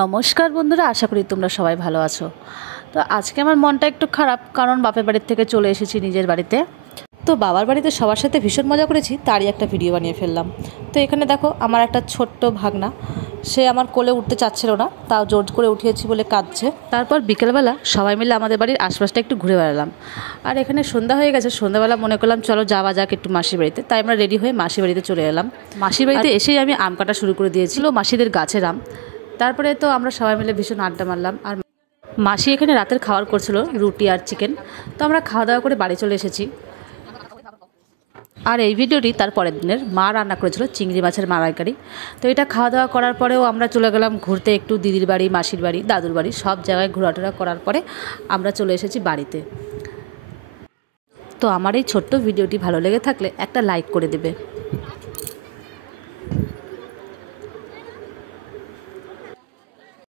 নমস্কার বন্ধুরা, আশা করি তোমরা সবাই ভালো আছো। তো আজকে আমার মনটা একটু খারাপ, কারণ বাপের বাড়ির থেকে চলে এসেছি নিজের বাড়িতে। তো বাবার বাড়িতে সবার সাথে ভীষণ মজা করেছি, তারই একটা ভিডিও বানিয়ে ফেললাম। তো এখানে দেখো আমার একটা ছোট্ট ভাগনা, সে আমার কোলে উঠতে চাচ্ছিল না, তাও জোর করে উঠিয়েছি বলে কাঁদছে। তারপর বিকেলবেলা সবাই মিলে আমাদের বাড়ির আশপাশটা একটু ঘুরে বেড়ালাম। আর এখানে সন্ধ্যা হয়ে গেছে, সন্ধ্যাবেলা মনে করলাম চলো যাওয়া যাক একটু মাসির বাড়িতে। তাই আমরা রেডি হয়ে মাসির বাড়িতে চলে এলাম। মাসির বাড়িতে এসেই আমি আম কাটা শুরু করে দিয়েছিল, মাসিদের গাছের আম। তারপরে তো আমরা সবাই মিলে ভীষণ আড্ডা মারলাম। আর মাসি এখানে রাতের খাবার করছিল, রুটি আর চিকেন। তো আমরা খাওয়া দাওয়া করে বাড়ি চলে এসেছি। আর এই ভিডিওটি তার পরের দিনের, মা রান্না করেছিল চিংড়ি মাছের মালাইকারি। তো এটা খাওয়া দাওয়া করার পরেও আমরা চলে গেলাম ঘুরতে, একটু দিদির বাড়ি, মাসির বাড়ি, দাদুর বাড়ি, সব জায়গায় ঘোরাটোরা করার পরে আমরা চলে এসেছি বাড়িতে। তো আমার এই ছোট্ট ভিডিওটি ভালো লেগে থাকলে একটা লাইক করে দেবে।